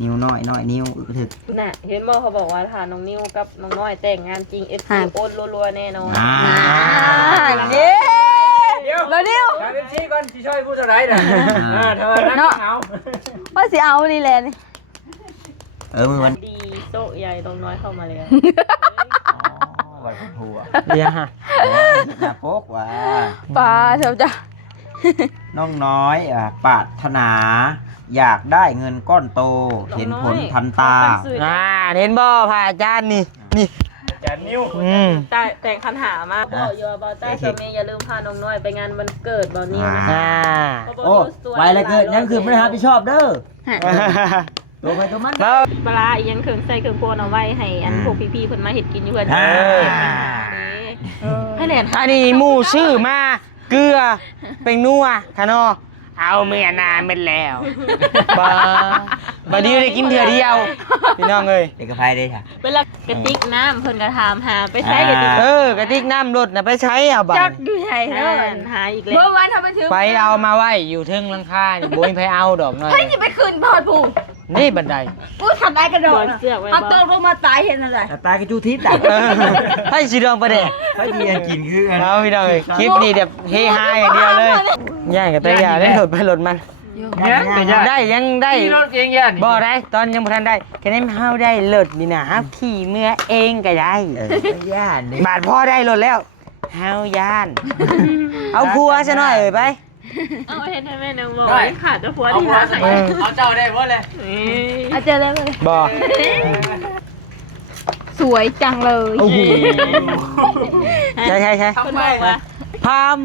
นิ้วน้อยนิ้วถึกน่ะเห็นบ่เขาบอกว่าถ้าน้องนิ้วกับน้องน้อยแต่งงานจริงFCโอนรัวๆแน่นอนเดี๋ยวนิ้วถามFCก่อนสิช่วยพูดอะไรน่ะถ้าว่านักเอาว่าสิเอานี่แหละนี่มือวันดีโซะใหญ่น้องน้อยเข้ามาแล้ววันหัวเรียฮะอย่าโป๊กว่าปลาเจ้าจ้ะน้องน้อยปรารถนาอยากได้เงินก้อนโตเห็นผลทันตาเห็นบ่พระอาจารย์นี่อาจารย์นิ้วแต่งคันหามากบ่อยู่บ่ใต้เจ้าแม่อย่าลืมพาน้องน้อยไปงานวันเกิดบ่นิ้วนะโอ้ไว้แล้วเกิดยังคือไม่รับผิดชอบเด้อตัวไปตัวมันปลาอีหยังเครื่องใส่เครื่องโพนเอาไว้ให้อันพวกพี่ๆเพิ่นมาเฮ็ดกินอยู่เพิ่นให้แหละอันนี้หมู่ชื่อมาเกลือเป็นนัวคะเนาะเอาเมียนาเป็นแล้วบาดีได้กินเถื่อเดียวพี่น้องเอ้ยเด็กกระไพได้ค่ะเวลากระติกน้ำเพิ่นก็ถามหาไปใช้กระติกกระติกน้ำรถน่ะไปใช้เอาบัดจักอยู่ไสเนาะหาอีกแล้วเมื่อวานทำไปถึงไปเอามาไว้อยู่ทึ่งหลังคานี่บ่มีไผเอาดอกน้อยเฮ้ยสิไปคืนพอดผู้นี่บันไดกูทำได้กระโดดเอาตัวลงมาตายเห็นอะไรตายกระจูทิพย์ให้สีดองประเดะให้เยียนกินคือกันเอาพี่น้องเอ้ยคลิปนี้แบบเฮฮาอย่างเดียวเลยย่างกับตะยาได้หลดไปหลดมันได้ยังได้บ่ได้ตอนยังบ่ทันได้แค่นี้เฮาได้หลดนี่นะเฮาขี่เมื่อเองก็ได้ย่านบาดพ่อได้หลดแล้วเฮาย่านเอาครัวซะหน่อยเอ้ยไปเอาเฮ็ดให้แม่นางบอกขาดแต่ผัวที่หาให้เอาเจ้าได้บ่เลยเอาเจอแล้วเลยบ่สวยจังเลยใช่ทำไมวะพาม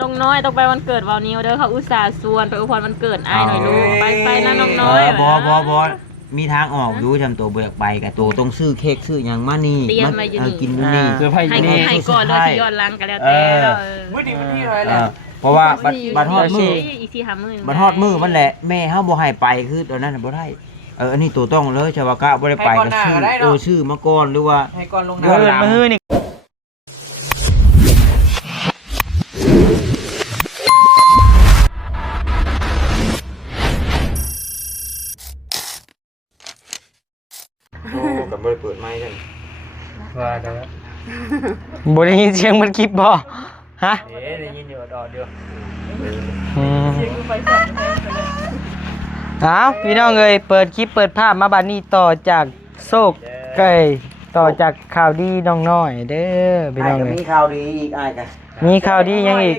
น้องน้อยต้องไปวันเกิดวาวนิวเด้อเขาอุตส่าห์ชวนไปอวยพรวันเกิดอ้ายหน่อยลูกไปนะน้องน้อยบ่มีทางออกอยู่จำตัวเบือกไปกับตัวต้องซื้อเค้กซื้ออย่างมานี่มากินนี่ให้ก่อนเลยที่ย้อนหลังกันแล้วแต่มื้อนี้มันที่เท่าไหร่แล้วเพราะว่าบัดฮอดมืออีก4 5มื้อบัดฮอดมือมันแหละแม่เฮาบ่ให้ไปคือตอนนั้นบ่ได้อันนี้ตัวต้องเลยชาวกะบ่ได้ไปก็ชื่อมาก่อนหรือว่าให้ก่อนลงมื้อนี่กับบ่ได้เปิดไมค์กันว่าแต่บ่ได้ยินเสียงมันคลิปบ่ฮะได้ยินอยู่ดอเดียวพี่น้องเอ้ยเปิดคลิปเปิดภาพมาบัดนี้ต่อจากโศกไก่ต่อจากข่าวดีน้องน้อยเด้อพี่น้องเอ้ยมีข่าวดีอีกอ้ายกันมีข่าวดียังอีก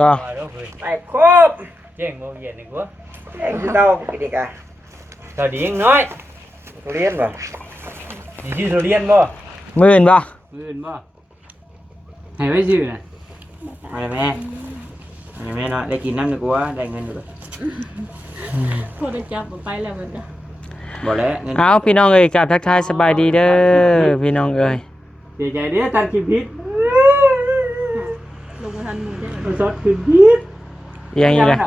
บ่ไปครบเจ๋งบ่เย็นนี่กูเจ๋งคือเก่าพี่เด็กอ่ะข่าวดียังน้อยทุเรียนบ่นี่ชื่อทุเรียนบ่มื่นบ่ให้ไว้ชื่อน่ะมาเลยแม่เนาะได้กินน้ำดีกว่าได้เงินดีกว่าพอได้จับไปแล้วมันก็บ่แล้วเอาพี่น้องเอ้ยกราบทักทายสบายดีเด้อพี่น้องเอ้ยเสียใจเด้อตันคิดผิดลงมาทันมือได้มาช็อตขึ้นผิดยังอีกอ่ะ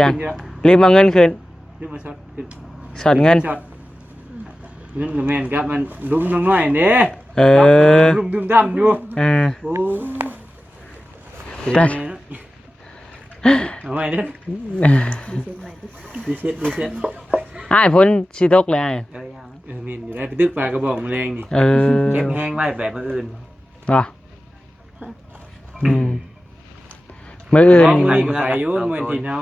ยังรีบเอาเงินคืนรีบมาช็อตขึ้นช็อตเงินกับแม่นครับมันลุ้มน้อยๆเด้ลุ้มดุมดำอยู่โอ้เอาไว้เด้อดีเซ็ตอ้ายพ้นสิตกเลยอ้ายมีนอยู่ได้ไปตึกปลากระบอกแมลงนี่เก็บแห้งไว้แบบมื้ออื่นป่ะมื้ออื่นมีกับไปอยู่มื้อถิ่นเฮา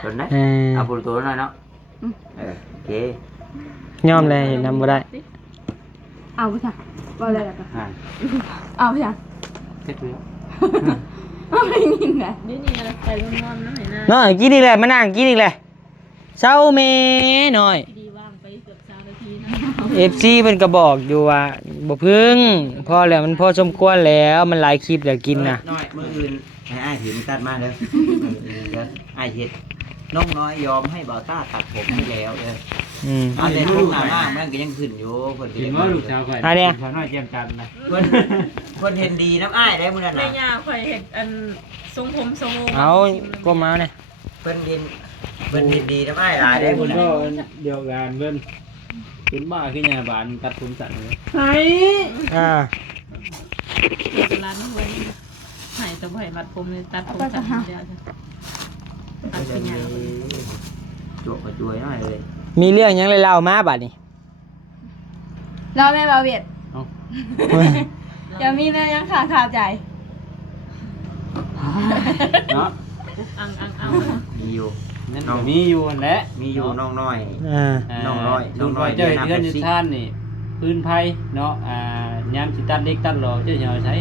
โดนนะเอาปุตัวหน่อยเนาะโอเคยอมเลยนำบ่ได้เอาไปจ้ะบ่เลยล่ะค่ะเอาไปจ้ะเฮ็ดแล้วไม่ยินไงนี่อะไรไปงอนๆนะไหนนะน้อยกินอีกแล้วมานั่งกินอีกแล้วเช้าเมหน่อยดีว่างไปเกือบ3 นาทีนะ FC เพิ่นก็บอกอยู่ว่าบ่พึ่งพอแล้วมันพอสมควรแล้วมันหลายคลิปแล้วกินน่ะน้อยมื้ออื่นให้อ้ายถือตัดมาเด้ออ้ายเฮ็ดน้องน้อยยอมให้บ่าวต้าตัดผมให้แล้วเด้ออันนี้ลูกหน้ามันก็ยังขึ้นอยู่เพิ่นเห็นว่าลูกสาวข่อยอันนี้ขอน้อยเตรียมกันนะเพิ่นเห็นดีน้ำอ้ายได้มื้อนั้นน่ะแม่ย่าข่อยเห็นอันทรงผมทรงเอาก้มมาเนี่ยเพิ่นเห็นดีน้ำอ้ายหลายได้มื้อนั้นเดียวกันเพิ่นเป็นบ้าขึ้นยาบานตัดผมสั่นเลยไห้ร้านเพิ่นให้แต่บ่ให้มัดผมเลยตัดผมสั่นเดียว จวกกับจวยหน่อยเลย มีเรื่องหยังเลยเล่ามาบัดนี้ เราแม่บาเวียด เอ้า อย่ามีแม่ยังขาดใจ เนาะ เอา มีอยู่ นั่นก็มีอยู่นั่นแหละ มีอยู่น้องน้อย น้อง น้ น้ อ อย ย น้องน้อยเจ้าเดือนอยู่ท่านนี่พื้นไผ่เนาะยามสิตัดเล็กตัดหล่อเจ้าสิเอาใช้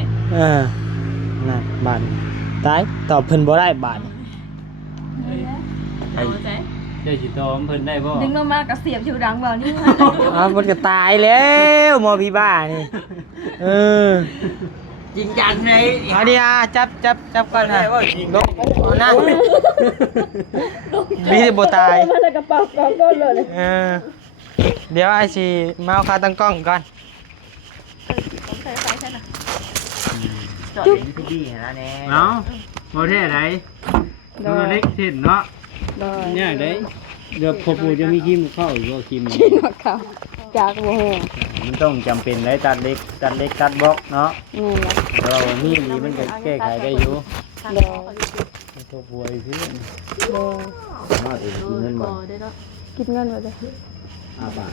น่ะบาดตายตอบเพิ่นบ่ได้บาด ไอ้ ใจ เจ้าสิตอบเพิ่นได้บ่ ดึงลงมากระเสียบชิวดังเบานี่ มันก็ตายแล้วหมอพี่บ้านี่จริงจังเลย เอาดิจับก่อนฮะลงนะมีแต่บ่ตาย มาใส่กระเป๋าก้อนเลย เดี๋ยวไอ้สิมาเอาขาตั้งกล้องก่อน จุ๊บที่ดีนะแน่ เนาะบ่แท้ไดตัวเล็กเห็นเนาะ โดย เนี่ยได้เดี๋ยวพอปูจะมีคิมเข้าอีกบ่คิม กินหมดเขาจากโมโห มันต้องจำเป็นได้ตัดเล็กตัดบล็อกเนาะ นี่แหละ เรานี่ดีมันก็แก้ไขได้อยู่ โดย พอปูไอ้พี่ โดย มาเองกินเงินบ่ กินเงินไปเลย อาบา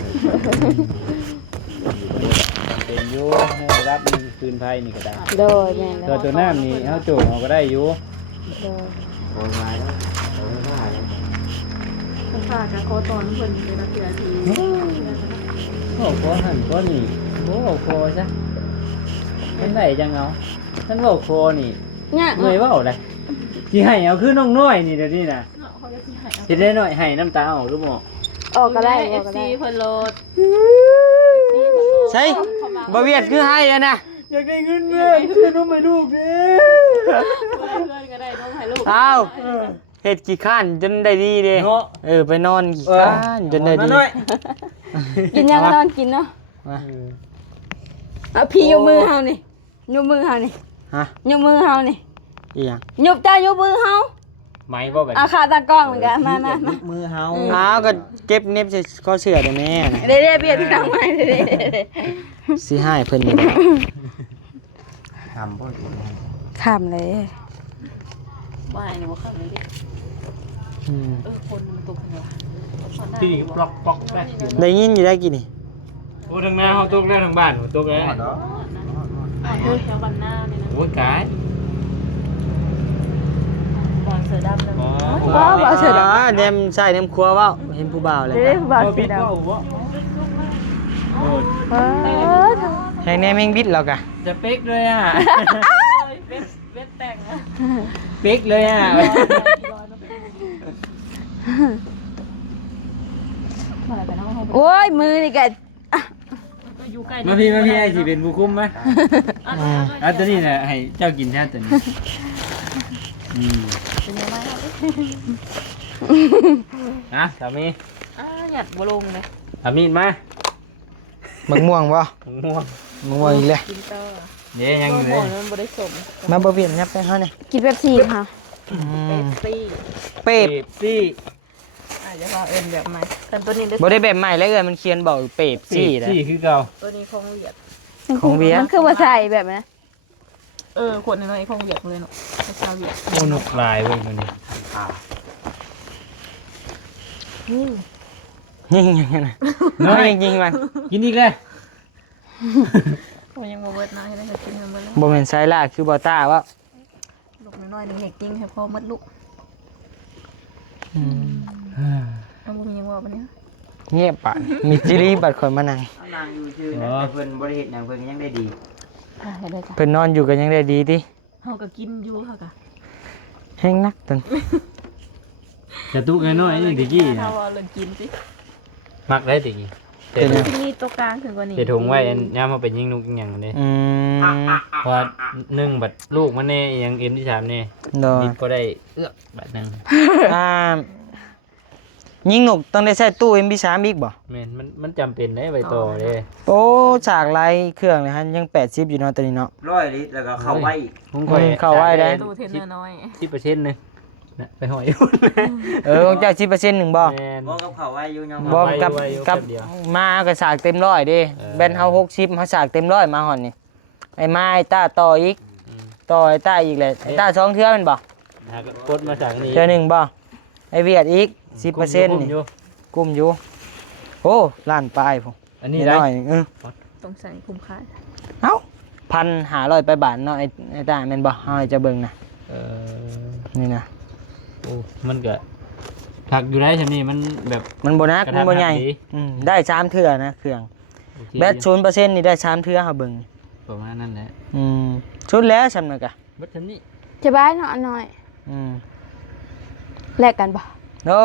เป็นอยู่ให้รับมีคืนไพ่นี่ก็ได้ โดยแม่ ตัวน้ำนี่เฮาโจกเอาก็ได้อยู่ โดย โอ้ยมาแล้วโอ้ยมาแล้ว คุณป้ากับโคตอนเพิ่นเลยนะเพื่อที โอ้โหหันก็นี่โอ้โหซะเป็นไรจังเอาท่านบอกโคนี่ เนี่ย เงยว่าได้สิให้เอาคือน้องน้อยนี่เดี๋ยวนี้นะสิได้น้อยให้น้ำตาออกหรือบ่ ออกก็ได้อ เอ อก ฟ ก็ ซี ได้ เพิ่นโหลด ใช่บ่เวียดคือให้อะนะอยากได้เงินแม่ซื้อน้ำให้ลูกเด้ เพื่อนก็ได้น้องให้ลูก อ้าวเฮ็ดกี่ขั้นจนได้ดีเด้ไปนอนกี่ขั้นจนได้ดี กินยังก็นอนกินเนาะ มา เอาพี่ยกมือเฮานี่ยกมือเฮานี่ ฮะ ยกมือเฮานี่ อีหยัง ยกจ้ายกมือเฮา ไม้บ่แบบ อาขาตากล้องเหมือนกันมา มือเฮา อ้าวก็เก็บเน็บใส่ข้อเสื้อได้แม่นะ เด้ๆเบียดที่ตั้งไว้เด้ สิให้เพิ่นนี่แหละ ทำพ่อ ๆขำเลย ว่าไอ้นี่บ่เข้าเลยดิ อืม คนมันตกเหรอ ที่ปลอกได้ยินอยู่ได้กี่นี่โอ้ทางหน้าเฮาตกแล้วทางบ้านตกแล้ว เนาะ เฮ้ยแถวบันหน้าเนี่ยนะ โอ้ยกาย บางเสือดำเลย บ่เฉยดอก เนมใส่เนมครัวเว้าเห็นผู้บ่าวเลย เด้บ่เฉยดอก แหงแนมแหงบิดแล้วกะจะเป๊กเลยอ่ะ เว็บแต่งนะ เป๊กเลยอ่ะ โอ้ยมือนี่ก็ อยู่ใกล้ มาพี่ไอ้สิเป็นผู้คุมไหมตัวนี้น่ะให้เจ้ากินแท้ตัวนี้นะสามี หยัดบ่ลงเลย สามีมามังม่วงป่ะมังม่วงอีกแล้ว กินเตอร์ เนี่ยยังอยู่ ห เล มอย มันบ่ได้สม มาบ่เปลี่ยนยับไปเฮานี่ กินเป๊ปซี่ค่ะ ซี่ เป๊ปซี่ อาจจะว่าเอิ้นแบบใหม่แต่ตัวนี้ได้ บ่ได้แบบใหม่แล้วเอ้ยมันเขียนบอกเป๊ปซี่นะคือเก่า ตัวนี้คงเหยียด ของเวีย มันคือว่าใส่แบบนั้น ขวดน้อยๆคงเหยียดเลยเนาะชาวเหยียด โอ้นกลายเว้ยมันนี่ยิงนะน้อยยิงมันกินอีกเลย มันยังบ่เบิดนะให้ได้กินมันเบิดแล้ว บ่แม่นไซล่าคือบอต้าว่า ลูกน้อยๆนี่เห็กจริงให้พ่อมัดลูกเอาบ่มียังว่าปะเนี่ย เงียบปะมีจิรีบัดข่อยมานั่ง นางอยู่ชื่อเพิ่นบริเหตุอย่างเพิ่นยังได้ดี เห็นได้จ้ะ เพิ่นนอนอยู่กันยังได้ดีติ เฮาก็กินอยู่ค่ะกะ แห้งนักตันจะตุกน้อยนี่ตะกี้ ถ้าว่าเรื่องกินสิ มักได้ตะกี้เต็ม ที่นี่ตัวกลางถึงกว่านี้ เตะถุงไว้ย่ามาเป็นยิงนกยิงหยังนี่เพราะ1บัดลูกมันแน่ยัง Mที่3นี่ดิบก็ได้บัดนึงยิงนกต้องได้ใช้ตู้ MP3 อีกบ่แม่นมันจำเป็นได้ไว้ต่อเด้โอ้ฉากไล่เครื่องเลยฮะยัง80อยู่เนาะตอนนี้เนาะ 100 ลิตรแล้วก็เข้าไว้อีก เข้าไว้ได้ ตู้เทนเนอร์น้อย 10%นึงนะไปหอยของเจ้า10%นึงบ่ บ่กับเข้าไว้อยู่ยัง บ่กับมาก็ฉากเต็มร้อยเด้แบนเฮา60เฮาฉากเต็มร้อยมาฮอดนี่ไอ้ไม้ต้าต่ออีกต่อไอ้ต้าอีกแหละไอ้ต้า2เทื่อแม่นบ่กดมาฉากนี้เทื่อนึงบ่ ไอเวียดอีก 10% นี่กุ้มอยู่โอ้ล้านปลายพุ่น อันนี้ได้ น้อยต้องใส่คุ้มค่า เอ้า1,500ไปบาทเนาะไอ้ตาแม่นบ่เฮาจะเบิ่งนะนี่นะ โอ้มันก็ผักอยู่ได้ใช่ไหมมันแบบ มันบ่นักมันบ่ใหญ่ได้3เทื่อนะเครื่องแบต 0% นี่ได้3เทื่อเฮาเบิ่ง ประมาณนั้นแหละ ชุดแล้วซำนั้นกะ บัดทำนี้ จะบ้านเนาะหน่อยแลกกันบ่ โอ้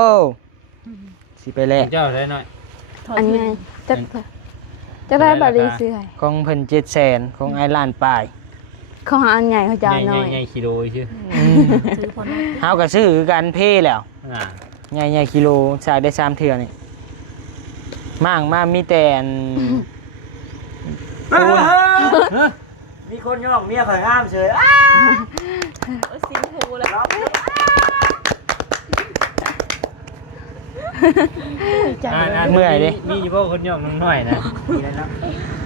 สิไปแลก เจ้าได้หน่อย อันไงจะได้บารีซื้อให้ ของเพิ่น700,000ของไอ้ล้านปลาย เขาหาอันใหญ่เขาจะเอาหน่อย ใหญ่กิโลชื่อ ซื้อพอน้อย เฮาก็ซื้อกันเพ่แล้ว ใหญ่ๆกิโลใส่ได้3เทื่อนี่มากมามีแต่อัน มีคนย่องเมียข่อยงามเฉย ซิมพูแล้ว เมื่อยดิ มีพวกคนย่องน้องน้อยนะ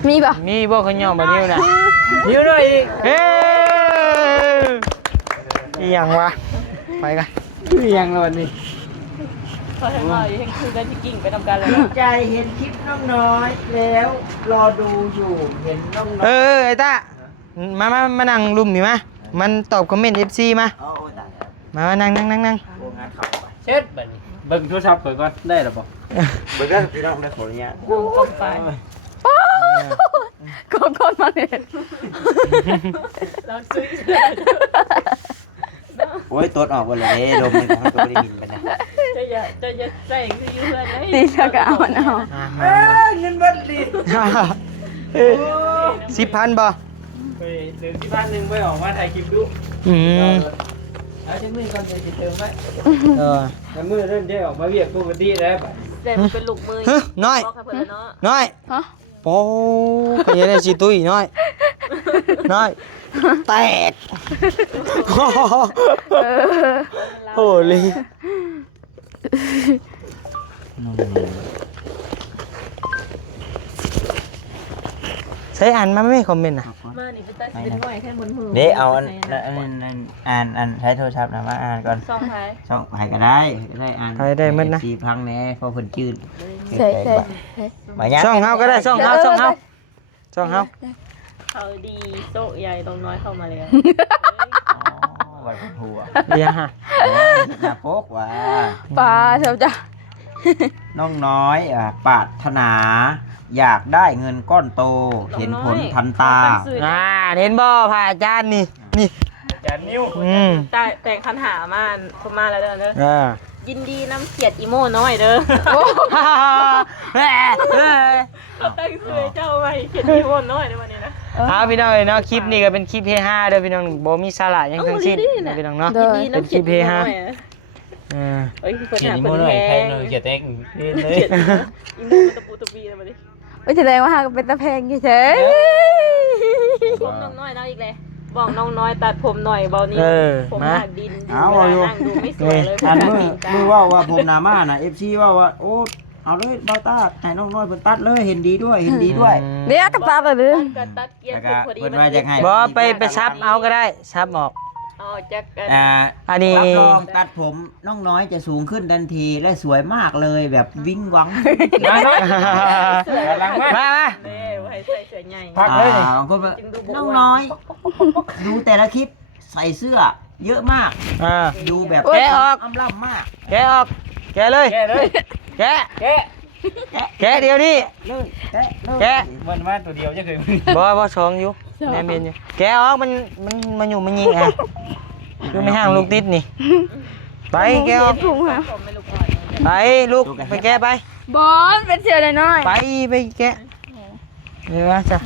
มีป่ะ มีบ่เขาย่องบ่นิ้วน่ะ นิ้วหน่อยอีก เฮ้อีหยังวะไปกัน คือยังแล้ววันนี้ พอทั้งหน่อยยังคือกันที่กิ่งไปทำการเลย ใจเห็นคลิปน้องน้อยแล้วรอดูอยู่เห็นน้องน้อย ไอ้ตามานั่งรุมนี่มามันตอบคอมเมนต์ FC มา โอ้ตาย มานั่ง โอ้งานเขาไป เช็ดบัดนี้เบิ่งโทรศัพท์เปิดก่อนได้หรือเปล่า เบิกได้พี่น้องได้ขออนุญาต กองไฟ คนมาเนี่ย เราซื้อ โอ้ยตัวออกหมดเลยลมมันทั้งตัวได้บินไปนะ จะใส่คือยูเพื่อนได้ ตีจะก็เอาเอา เงินบัตรดี 10,000บ่ ไปเดินที่บ้านนึงไปออกมาถ่ายคลิปดู เอาจังมือก่อนจะเติมไว้จังมือเริ่มได้ออกมาเรียกปกติแล้วบัด แต่เป็นลูกมือ น้อย บอกให้เพื่อนเนาะ น้อย ฮะ โอ้ก็ยังได้สิตุ้ยน้อยแตกโหเลยใช้อ่านมาไม่คอมเมนต์นะ มานี่ไปตัดสินหน่อยแค่บนมือ เดี๋ยวเอาอ่านใช้โทรศัพท์นะมาอ่านก่อน ซองไทย ช่องไปก็ได้อ่าน ได้หมดนะ 4พังแน่พอเพิ่นจืด ใช่ใช่ มายัง ช่องเฮาก็ได้ช่องเฮา เขาดีโซใหญ่ตรงน้อยเข้ามาเลย วันหัว เดี๋ยวฮะ หน้าโป๊กว่า ปลาเท่าจ้ะ น้องน้อยปรารถนา อยากได้เงินก้อนโต เห็นผลทันตา เห็นบ่พระอาจารย์นี่ จานนิ้ว แต่งคันหามาเข้ามาแล้วเด้อยินดีน้ำเกียดอีโม่น้อยเด้อตั้งเสือเจ้าไว้เกียดอีโม่น้อยในวันนี้นะ พี่น้องเนาะคลิปนี้ก็เป็นคลิปเฮฮาเด้อพี่น้องบ่มีสาระหยังทั้งสิ้นพี่น้องเนาะ ยินดีน้ำเกียดอีโม่น้อยเอ้ยคน เขีย หาน ค นิ้วน หน่อย แพ ใครง เ หน่อยเขียนเต็งเล่นเลย กียดอีโม่ตะปูตะปีเลยมาดิ ไม่แสดงว่าหาเป็นตะแพงเฉย ผมน้องน้อยเนาะอีกเลยบอกน้องน้อยตัดผมหน่อยเบานี้ผมหนักดินนั่งดูไม่สวยเลย อันมือว่าผมนามาน่ะ FC ว่าโอ้เอาเลยเบาตาให้น้องน้อยเพิ่นตัดเลยเห็นดีด้วย เดี๋ยวก็ตัดเลย การตัดเกียร์ แล้ว พ ก็ อดี เพิ่นว่าจะให้ บ่ไปซับเอาก็ได้ซับออก อ๋อจากกัน อันนี้ รับรองตัดผมน้องน้อยจะสูงขึ้นทันทีและสวยมากเลยแบบวิ่งวัง มา เน่ไว้ใส่เสื้อใหญ่ พักเลย คนแบบน้องน้อย ดูแต่ละคลิปใส่เสื้อ เยอะมาก ดูแบบ แกะออก อ้ำล่ำมาก แกะออกแกะเลย แกเลย แกะ แก แกะเดี๋ยวนี้ เลยเลย แกะ มันมาตัวเดียวจะเคย บ่ช่องอยู่แม่เมียนอยู่แกะออกมันอยู่มันยิงอ่ะคือไม่ห้างลูกติดนี่ไปแกะออก ถุงฮะ ผมไม่ลูกน้อย ไปลูกไปแกะไป บอลเป็นเสียวน้อย ไปแกะเดี๋ยวนะจ้ะ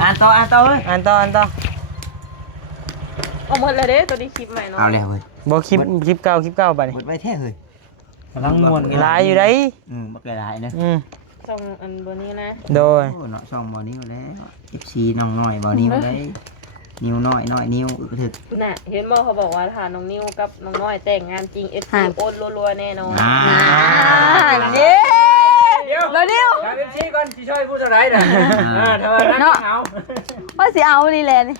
อ่านต่อเลย อ่านต่อ เอาหมดเลยเด้ตัวนี้คลิปใหม่เนาะ เอาเลยเว้ย บ่คลิปเก่าไปนี่ หมดไปแท้เฮ้ย กำลังม่วน หลายอยู่ได้ บักหลายนะ ส่งอันบนนี้นะ โดย โอ้เนาะช่องบอนี้มาแล้ว FC น้องน้อยบอนี้มาได้นิ้วน้อยนิ้วถึก น่ะเห็นบ่เขาบอกว่าถ้าน้องนิวกับน้องน้อยแต่งงานจริง FC โอนรัวๆแน่นอน ๆนี่แล้วเดียว ทำเป็นชี้ก่อนชี้ช่วยพูดอะไรนะถ้าว่านักเอา ว่าสิเอานี่แหละนี่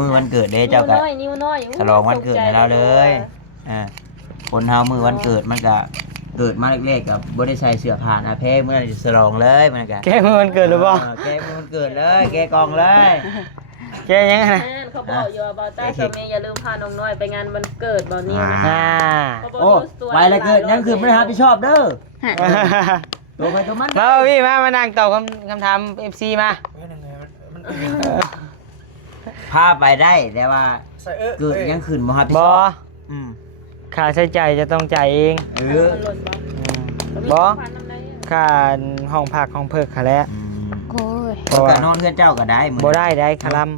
มือวันเกิดเด้เจ้าก็ นิ้วน้อย ฉลองวันเกิดให้เราเลยคนเฮามือวันเกิดมันก็เกิดมาเล็กๆกับบ่ได้ใส่เสื้อผ้าหน้าแพงเมื่อฉลองเลยมันก็ แกมือวันเกิดหรือเปล่า แกมือวันเกิดเลยแกกองเลย แกยังไงนะ เขาบอกอยู่ว่าบอต้าเซเมอย่าลืมพาน้องน้อยไปงานวันเกิดบอนิวนะ อ่า โอ้ไว้ละเกิดยังคือไม่รับผิดชอบเด้อตัวไปตัวมัน มาพี่มานั่งตอบคำถาม FC มา พาไปได้แต่ว่าเกิดยังคืนบ่รับผิด บ ช อ อบ ค่าใช้จ่ายจะต้องจ่ายเอง บอค่าห้องพักห้องเพิกค่ะแล้ว โอ้ย เพราะว่านอนเพื่อนเจ้าก็ได้มื บ่ได้คารัม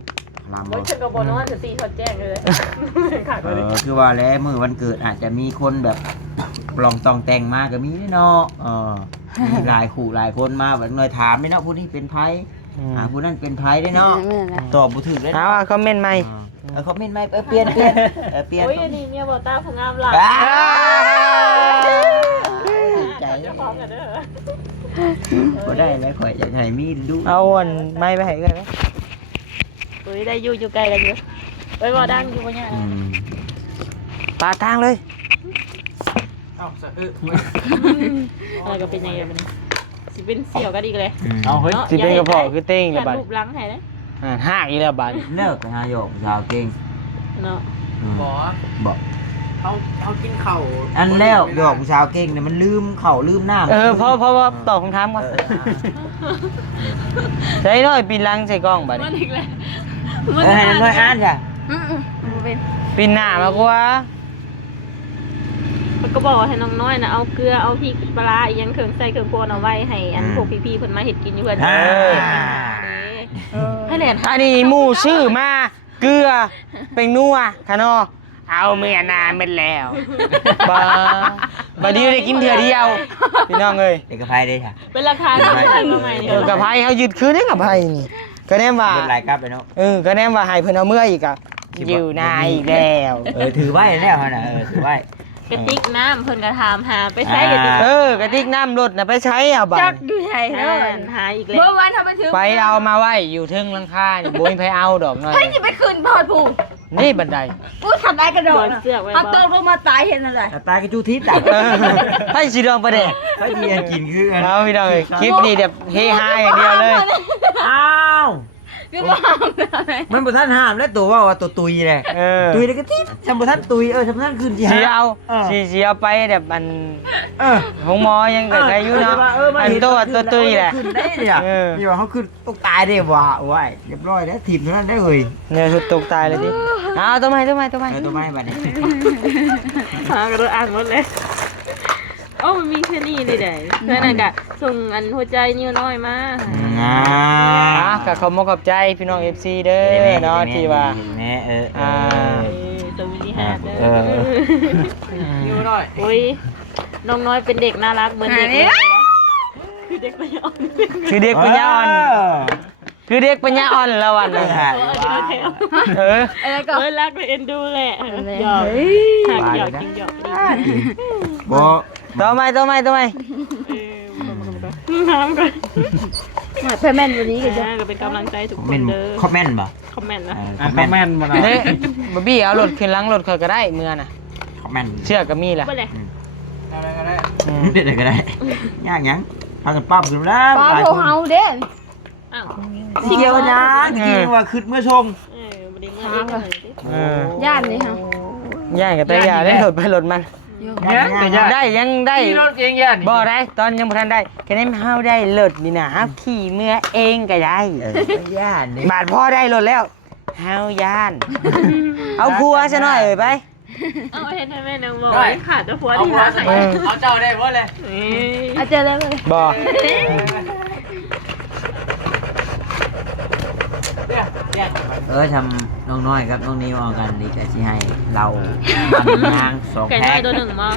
ลำ โอ้ยฉันก็บอกน้อยจะตีเขาแจ้งเลยขาดไปเลย คือว่าแล้วมือวันเกิดอาจจะมีคนแบบปลองตองแต่งมาก็มีเนาะมีหลายขู่หลายคนมาแบบหน่อยถามได้เนาะผู้นี้เป็นไผผู้นั้นเป็นไผได้เนาะตอบบ่ถูกเลย เอาคอมเมนต์ใหม่ คอมเมนต์ไหมเปลี่ยนเปลี่ยน โอ้ยอันนี้เนี่ยบอต้าพงามหลังใจจะพร้อมกันเด้อ บ่ได้แล้วข่อยจะให้มีดู เอาอันไม่ไปให้กันไหม โอ้ยได้อยู่ไกลกันอยู่ไปบอดังอยู่ปะเนี่ย ปาทางเลย อะไรก็เป็นยังไงเป็นสิเป็นเสี่ยวกันอีกเลย เอาเฮ้ย สิเป็นกระเพาะคือเต้ง อ ระ ยาก บาด รูปลังให้นะ ห้าอีแล้วบาด เลิกไปหาโยกชาวเก่ง เนาะ บอก เขากินข้าว อันแล้วโยกชาวเก่งเนี่ยมันลืมเข่าลืมน้ำ เพราะว่าตอบคำถามก่อนใส่น้อยปีนลังใส่กล้องบาด มันอีกเลย ให้น้อยอ่านจ้ะ ปีนหน้ามากว่า มันก็บอกให้น้องน้อยนะเอาเกลือเอาพริกปลาอีกยังเครื่องใส่เครื่องโพนเอาไว้ให้อันพวกพี่ๆเพิ่นมาเห็ดกินอยู่เพิ่นให้เหรียญ อันนี้หมู่ชื่อมาเกลือเป็นนัวขะนอเอาเมียนานเป็นแล้วบาดนี้ได้กินเถื่อเดียวพี่น้องเอ้ย เด็กกระไพได้ค่ะ เป็นราคาเท่าไหร่ประมาณนี้ กับไผเขายึดคืนได้กับไผนี่ก็แน่ว่า เป็นไรครับไปเนาะ ก็แน่ว่าให้เพิ่นเอาเมื่ออีกอ่ะอยู่นายอีกแล้ว ถือไว้แล้วนะถือไว้ กระติกน้ำเพิ่นก็ถามหาไปใช้กระติก กระติกน้ำรถน่ะไปใช้เอาบัด จักอยู่ไทยเด้อ หาอีกแล้ว เมื่อวานทำไปถึง ไปเอามาไว้อยู่เทึงหลังคานี่บ่มีไผเอาดอกน้อย เฮ้ยจะไปคืนพอดผู นี่บันได กูทำได้กระโดด เสือกไว้ เอา บ่ ตกลงมาตายเห็นอะไร ตายกระจูทิพย์ตัด ให้สิดองประเดก เขาเยียนกินคือ เอาพี่น้องเอ้ยคลิปนี้แบบเฮฮาอย่างเดียวเลย อ้าว ก็บอกอะไร มันบุท่านห้ามแล้วตัวว่าตัวตุยเลยตุยเลยก็ทิพย์จำบุท่านตุยจำบุท่านคืนที่ สี ห้า เอาสีเอาไปแบบมันของหมอยังเกิดใครอยู่เนาะอันตัวตุยแหละ ขึ้นได้เนี่ยนี่ว่าเขาขึ้นตกตายได้ว่ะว้ายเรียบร้อยแล้วทีมนั้นได้เลย เนี่ยสุดตกตายเลยดิเอาตัวใหม่ ตัวไม่บัดนี้ หากระอ่านหมดเลยโอ้มันมีแค่นี้เลยเด้เพื่อนน่ะกะส่งอันหัวใจนิ้วน้อยมา ก็ขอบคุณขอบใจพี่น้อง FC เด้อเนาะที่ว่า แม่สวินิฮาเด้อนิ้วน้อยโอ้ยน้องน้อยเป็นเด็กน่ารักเหมือนเด็กเลยคือเด็กปัญญาอ่อน คือเด็กปัญญาอ่อนแล้ววันนึงอะไรก็ รักและเอ็นดูแหละหยอกหักหยอกจริงหยอกดี บ่ ตัวใหม่น้ำก่อน เพื่อนแม่นวันนี้กันจ้ะ ก็เป็นกำลังใจทุกค เป็น น เด้อ คอมเมนต์ป่ะ คอมเมนต์นะ คอมเมนต์มาหน่อย นี่บอบบี้เอารถขึ้นหลังรถเขาก็ได้เมื่อน่ะ คอมเมนต์ เชือกก็มีแหละ ไปเลย อะไรก็ได้ เด็ดก็ได้ยากยังทำกันปั๊บขึ้นแล้ว ปลา หลาย โผ คน เฮาเด้ อ้าว เกี่ยวนะจริงว่าขึ้นเมื่อชม บดีเมื่อนี้เลยดิ ย่านนี่ฮะ ย่างกับแต่ยาได้รถไปรถมัน ได้ยังได้ ขี่รถเองยัน บ่ได้ตอนยังบ่ทันได้แค่นี้เฮาได้รถนี่นะเฮาขี่เมื่อเองก็ได้ ย่านนี่ บาดพ่อได้รถแล้วเฮาย่าน เอาครัวซะหน่อยไป เอาเห็นแม่นางบอกขาดตัวผัว เอา ที่ หัว ร้าน ใส่ ไหน เอาเจ้าได้หมดเลย อาเจอแล้วเลย บ่ ทำน้องน้อยครับน้องนิวเอากันดีแต่ที่ให้เรานางสอง ไก่ แพ็ น้อ ค ยตัวหนึ่งมา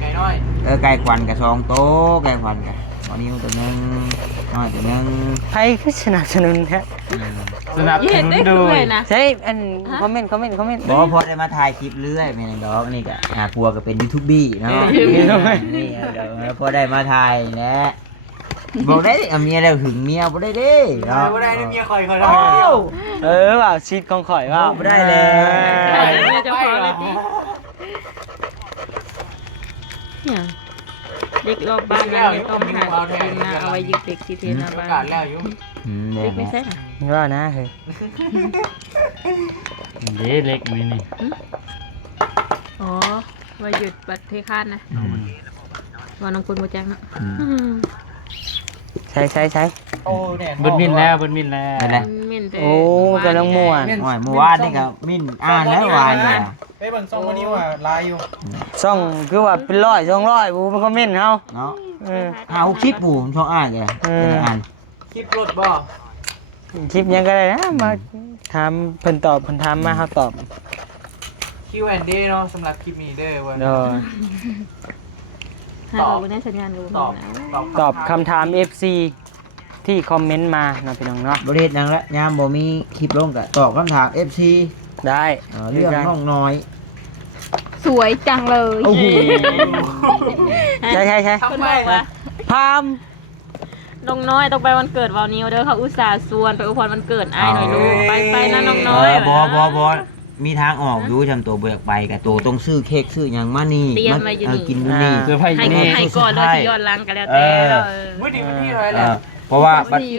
ไก่น้อย ไก่ควันกับ2 โต๊ะไก่ควันกับน้องนิวตัวนึงน้อยตัวนึง ใครคือสนับสนุนฮะ สนับส เห็น นุน ได้ ดู เลยนะ ใช่อันคอมเมนต์ บอกพอได้มาถ่ายคลิปเรื่อยแม่นดอกนี่ก็พัวก็เป็นยูทูบบี้เนาะนี่เดี๋ยวพอได้มาถ่ายและ บอกได้เอาเมียแล้วถึงเมียบ่ได้เด้เนาะ บ่ได้เมียคอย โอ้ ว่าชีดของข่อยว่า บ่ได้แล้ว เนี่ยเจ้าของเลยติเนี่ยเด็กรอบบ้านนั่นเลยต้องหาเองนะเอาไว้ยึดเด็กที่เทหน้าบ้าน กาศแล้วอยู่ เด็ เด็ ก กไม่ใช่ค่ะ ว่านะเฮ้ยเด็กเล็กนี่ อ๋อไว้หยุดบัตรเทคาดนะว่าน้องคุณโมแจ้งนะ ใช่ โอ้แน่ บนมินแล้วบนมินแล้ว นั่นแหละ มินเต โอ้กำลังม่วน โอ้ยเมื่อวานนี่ก็มิ้นอ่านแล้ววานเนี่ย ไปเบิ่งซองวันนี้ว่าลายอยู่ ซ่องคือว่าเป็น100 200บ่มันคอมเมนต์เฮา เนาะ เออ 60ปู่ผมชอบอ่านแกจะได้อ่าน คลิปรถบ่ คลิปยังก็ได้นะมาถามเพิ่นตอบเพิ่นถามมาเฮาตอบ Q&A เนาะสำหรับคลิปนี้เด้อเว้ย เด้อ ถ้าเราไม่ได้สัญญาณกู ตอบ นะ ตอบคำถาม FC ที่คอมเมนต์มาเนาะพี่น้องเนาะ บริเฮ็ดหยังละยามบ่มีคลิปลงก็ตอบคำถาม FC ได้ เรื่องน้องน้อย สวยจังเลย โอ้โห ใช่ ทำไมวะ พาม น้องน้อยต้องไปวันเกิดวาวนิวเด้อเขาอุตส่าห์ชวนไปอวยพรวันเกิดอ้ายหน่อยลูกไปนะน้องน้อย บ่มีทางออกอยู่จำตัวบ่อยากไปก็ตัวต้องซื้อเค้กซื้อหยังมานี่กินอยู่นี่ ให้ก่อนเลยที่ย้อนหลังกันแล้วแต่เรา มื้อนี้วันที่เท่าไหร่แล้ว เพราะว่า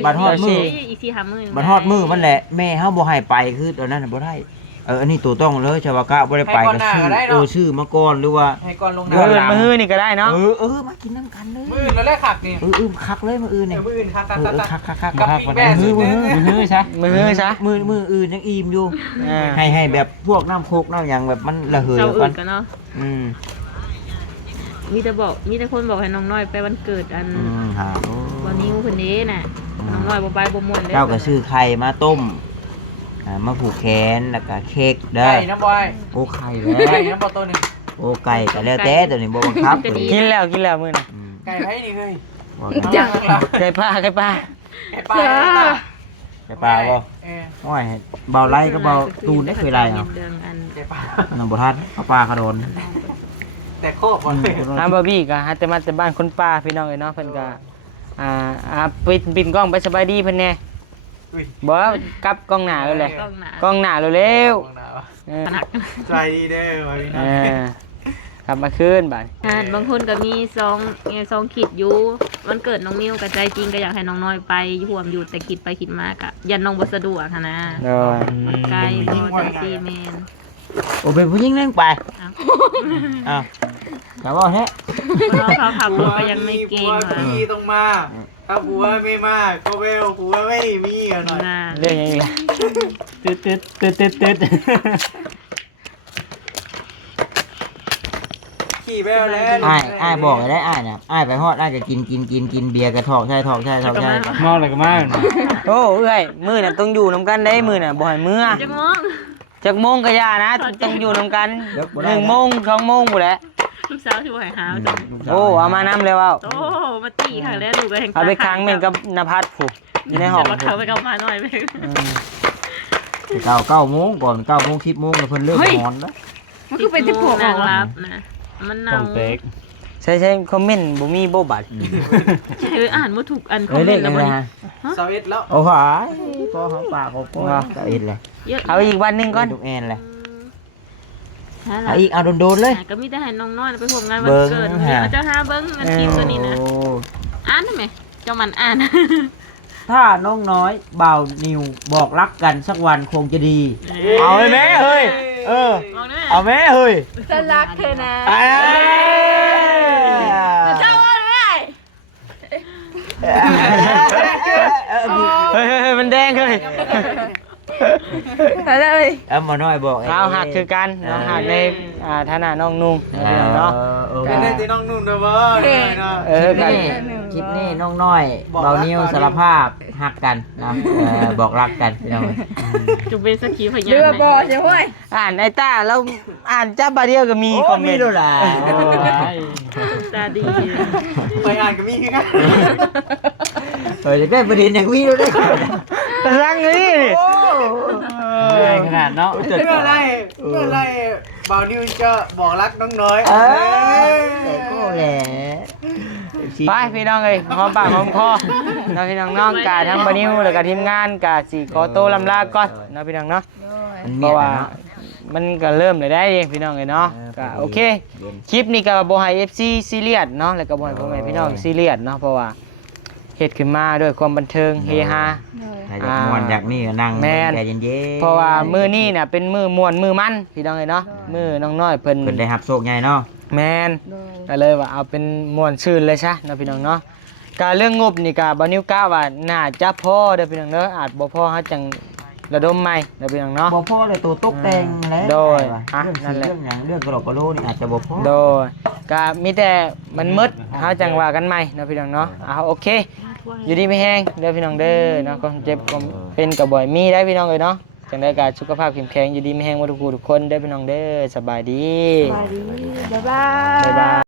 บัดฮอดมือ อีกสี่ห้ามื้อ บัดฮอดมือมันแหละแม่เฮาบ่ให้ไปคือตอนนั้นบ่ได้อันนี้ตัวต้องเลยชาวกะบ่ได้ไปก็ชื่อมาก่อนหรือว่า ให้ก่อนลง มาฮื้อนี่ก็ได้เนาะ มากินน้ำกันเลย มื้อแล้วแรกขักนี่ คักเลยมื้ออื่นนี่ มื้ออื่นคัก คัก กับปีแม่สุดนึง มือฮื้อซะ มื้ออื่นยังอิ่มอยู่ให้แบบพวกน้ำโคกน้ำหยังแบบมันระเหย เจ้า กั อื่ น นกันเนาะมีแต่คนบอกให้น้องน้อยไปวันเกิดอัน หา วันนิวคนนี้น่ะน้องน้อยบ่ไปบ่ม่วนเลย เจ้าก็ซื้อไข่มาต้มมาผูกแขนแล้วก็เค้กได้ ไก่น้ำบอย โอ้ไข่แล้ว ไก่น้ำบอตัวนึง โอ้ไก่ก็แล้วแต่ตัวนี้บ่บังคับตัวนี้ กินแล้วมื้อน่ะ ไก่ไผนี่เฮ้ย ไก่ป้า ไก่ปลา ไปปลาบ่โอ้ยเบาไล่ก็เบาตูนได้เคยไล่เอา เรื่องอัน ไก่ปลา น้องบ่ทันเอาปลาขะโดน แต่โคบบ่เลย บาร์บี้ก็หาแต่มาแต่บ้านคนป้าพี่น้องเอ้ยเนาะเพิ่นก็ปิดกล้องไปสบายดีเพิ่นแน่บ่กลับกล้องหน้าเลย กล้องหน้าก ล้องหน้าเร็วๆ หนัก ใจดีเด้อวันนี้ กลับมาคืนบัด บางคนก็มี2ขีดอยู่วันเกิดน้องมิวก็ใจจริงก็อยากให้น้องน้อยไปห่วมอยู่แต่คิดไปคิดมาก็ยันน้องบ่สะดวกค่ะนะ เด้อ มันไกลบ่จังซี่แม่น โอ้เป็นผู้หญิงเล่นไป อ้าว แต่ว่าแท้ เขาขับรถก็ยังไม่เก่ง พี่ต้องมาถ้าผัวไม่มาก็เวลผัวไม่มีอ่ะหน่อย น่ะ เรื่องยังไงล่ะตึ๊ด ขี่แววแล้ว อ้ายบอกได้อ้ายน่ะอ้ายไปฮอดอ้ายก็กินเบียร์กระทอกใช่ มองเลยก็มาโอ้เอ้ยมื้อน่ะต้องอยู่นํกันได้มื้อน่ะบ่ให้มื้อ จังมอง จักโมงก็ย่านะต้องอยู่นํกัน1โมง2โมงพุ่นแหละ ลูกสาวสิบ่ให้หาจัง โอ้เอามานำเลยว่า โอ้มาตีค่ะแล้วลูกก็แห่ง เอาไปค้างแม่นกับนภัสผู้อยู่ในห้อง แต่ว่าเขาไปกับมาหน่อยไป 9โมงก่อน9โมง10โมงเพิ่นเลิกนอนแล้ว มันคือเป็นที่ผัว นางรับนะมันเน่า ใช่คอมเมนต์บ่มีบ่บัด อ่านบ่ถูกอันคอมเม เล่ น น ต์ กั แล้ว น บ่ นะ สวิตแล้ว โอ้หายพอหอมปากก็ก็เอ็ดเลย เยอะ เอาอีกวันหนึงก่อน ทุกแอนเลย ฮะ เอาอีกเอาโดนๆเลย ก็มีแต่ให้น้องน้อยไปร่วมงานวันเกิดเจ้าหาเบิ่งอันคลิปตัวนี้นะอ่านได้ไหมเจ้ามันอ่าน ถ้าน้องน้อยบ่าวนิวบอกรักกันสักวันคงจะดี เอาเลยแม่เฮ้ย มองได้ไหม เอาแม่เฮ้ย ฉันรักเธอนะ เจ้า เฮ้ยมันแดงเลย แต่เลย มาน้อยบอก เราหักคือกันเราหักในฐานะน้องนุ่งเนาะ เป็นได้ที่น้องนุ่นเด้อบ่เนาะ คลิปนี้น้องน้อยบ่าวนิวสารภาพหักกันนะบอกรักกันพี่น้อง จุเป็นสักขีพยาน เรือบอใช่ไหม อ่านไอ้ต้าเราอ่านจับบาเดียวก็มีคอมเมนต์ ดูล่ะ ตาดี ไปอ่านก็มีคือกัน จะได้ประเด็นอย่างวิ่งได้ก่อน รังนี่ขนาดเนาะ เมื่อไรบ่าวนิวจะบอกรักน้องน้อย แต่ก็แหละ ไปพี่น้องเอ้ยหอมปากหอมคอเนาะพี่น้องเนาะกะทั้งบานิวแล้วก็ทีมงานกะสิขอโตวลำลาก่อนเนาะพี่น้องเนาะ มัน เพ เมีย ราะ น ว่า เนาะ มันก็เริ่มเลยได้เองพี่น้องเอ้ยเนาะก็โอเคคลิปนี้ก็บ่ให้ FC ซีเรียสเนาะแล้วก็บ่ให้พ่อแม่พี่น้องซีเรียสเนาะเพราะว่าเฮ็ดขึ้นมาด้วยความบันเทิงเฮฮา ถ้าอยากม่วนอยากนี่ก็นั่ง แม่น ใจเย็นๆ เพราะว่ามื้อนี้น่ะเป็นมื้อม่วนมื้อมันพี่น้องเอ้ยเนาะมื้อน้องน้อยเพิ่น เพิ่นได้รับโชคใหญ่เนาะ แม่นก็เลยว่าเอาเป็นม่วนชื่นเลยซะเนาะพี่น้องเนาะการเรื่องงบนี่ก็บ่นิวกะว่าน่าจะพอเด้อพี่น้องเด้ออาจบ่พอเฮาจังระดมใหม่เด้อพี่น้องเนาะ บ่พอเลยตัวตกแต่งแล้ว โดย เรื่อง นั่นแหละ เรื่องหยังเรื่องกระโหลกกระโหลกนี่อาจจะบ่พอ โดยก็มีแต่มันมืดเฮาจังว่ากันใหม่เนาะพี่น้องเนาะโอเคอยู่ดีไม่แห้งเด้อพี่น้องเด้อเนาะความเจ็บความเป็นก็บ่อยมีได้พี่น้องเอ้ยเนาะจังได๋ก็สุขภาพเข้มแข็งอยู่ดีไม่แห้งหมดทุกผู้ทุกคนเด้อพี่น้องเด้อสบายดี สวัสดีบ๊ายบาย บ๊ายบาย